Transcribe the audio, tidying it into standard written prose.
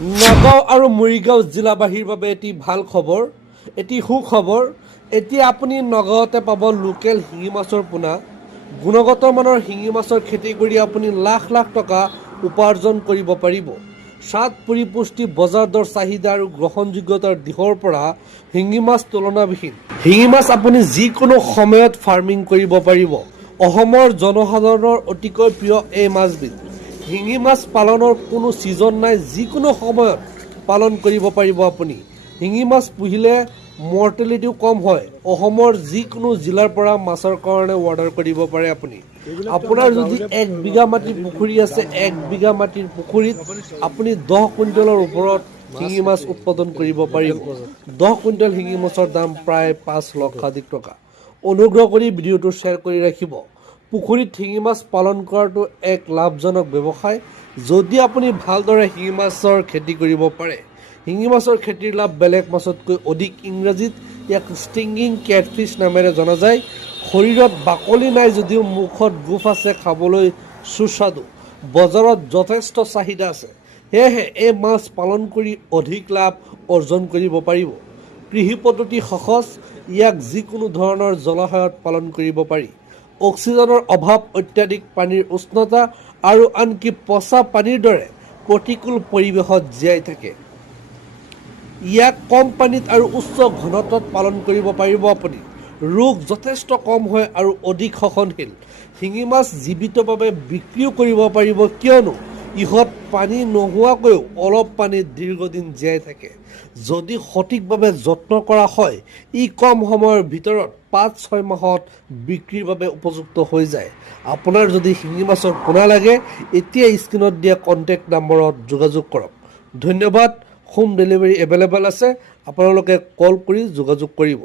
নগাঁও আৰু মৰিগাঁও জিলাবাসীৰ বাবে এটি ভাল খবৰ, এটি সুখবৰ। এতিয়া আপুনি নগাঁৱতে পাব লোকেল শিঙি মাছৰ পোনা। গুণগত মানৰ শিঙি মাছৰ খেতি কৰি আপুনি লাখ লাখ টকা উপাৰ্জন কৰিব পাৰিব। স্বাদ পৰিপুষ্টি বজাৰ দৰ চাহিদা আৰু গ্ৰহণযোগ্যতাৰ দিশৰ পৰা শিঙি মাছ তুলনাবিহীন। শিঙি মাছ আপুনি যিকোনো সময়ত ফাৰ্মিং কৰিব পাৰিব। অসমৰ জনসাধাৰণৰ অতিকৈ প্ৰিয় এই মাছবিধ। শিঙি মাছ পালনৰ কোনো ছিজন নাই, যিকোনো সময়ত পালন কৰিব পাৰিব আপুনি। শিঙি মাছ পুহিলে মৰ্টেলিটিও কম হয়। অসমৰ যিকোনো জিলাৰ পৰা মাছৰ কাৰণে অৰ্ডাৰ কৰিব পাৰে আপুনি। আপোনাৰ যদি 1 বিঘা মাটিৰ পুখুৰী আছে, 1 বিঘা মাটিৰ পুখুৰীত আপুনি 10 কুইণ্টেলৰ ওপৰত শিঙি মাছ উৎপাদন কৰিব পাৰিব। 10 কুইণ্টেল শিঙি মাছৰ দাম প্ৰায় 5 লক্ষাধিক টকা। অনুগ্ৰহ কৰি ভিডিঅ'টো শ্বেয়াৰ কৰি ৰাখিব। পুখুৰীত শিঙি মাছ পালন কৰাটো এক লাভজনক ব্যৱসায়। যদি আপুনি ভালদৰে শিঙি মাছৰ খেতি কৰিব পাৰে। শিঙি মাছৰ খেতিৰ লাভ বেলেগ মাছতকৈ অধিক। ইংৰাজীত ইয়াক ষ্টিংগিং কেটফিছ নামেৰে জনা যায়। শৰীৰত বাকলি নাই যদিও মুখত গোফ আছে, খাবলৈ সুস্বাদু। বজাৰত যথেষ্ট চাহিদা আছে। সেয়েহে এই মাছ পালন কৰি অধিক লাভ অৰ্জন কৰিব পাৰিব। কৃষি পদ্ধতি সহজ, ইয়াক যিকোনো ধৰণৰ জলাশয়ত পালন কৰিব পাৰি। অক্সিজেনৰ অভাৱ, অত্যাধিক পানীৰ উষ্ণতা আৰু আনকি পচা পানীৰ দৰে প্ৰতিকূল পৰিৱেশত জীয়াই থাকে। ইয়াক কম পানীত আৰু উচ্চ ঘনত্বত পালন কৰিব পাৰিব আপুনি। ৰোগ যথেষ্ট কম হয় আৰু অধিক সহনশীল। শিঙি মাছ জীৱিতভাৱে বিক্ৰীও কৰিব পাৰিব, কিয়নো ইহঁত পানী নোহোৱাকৈও অলপ পানীত দীৰ্ঘদিন জীয়াই থাকে। যদি সঠিকভাৱে যত্ন কৰা হয়, ই কম সময়ৰ ভিতৰত 5-6 মাহত বিক্ৰীৰ বাবে উপযুক্ত হৈ যায়। আপোনাৰ যদি শিঙি মাছৰ পোনা লাগে, এতিয়া স্ক্ৰীনত দিয়া কণ্টেক্ট নম্বৰত যোগাযোগ কৰক। ধন্যবাদ। হোম ডেলিভাৰী এভেইলেবল আছে, আপোনালোকে কল কৰি যোগাযোগ কৰিব।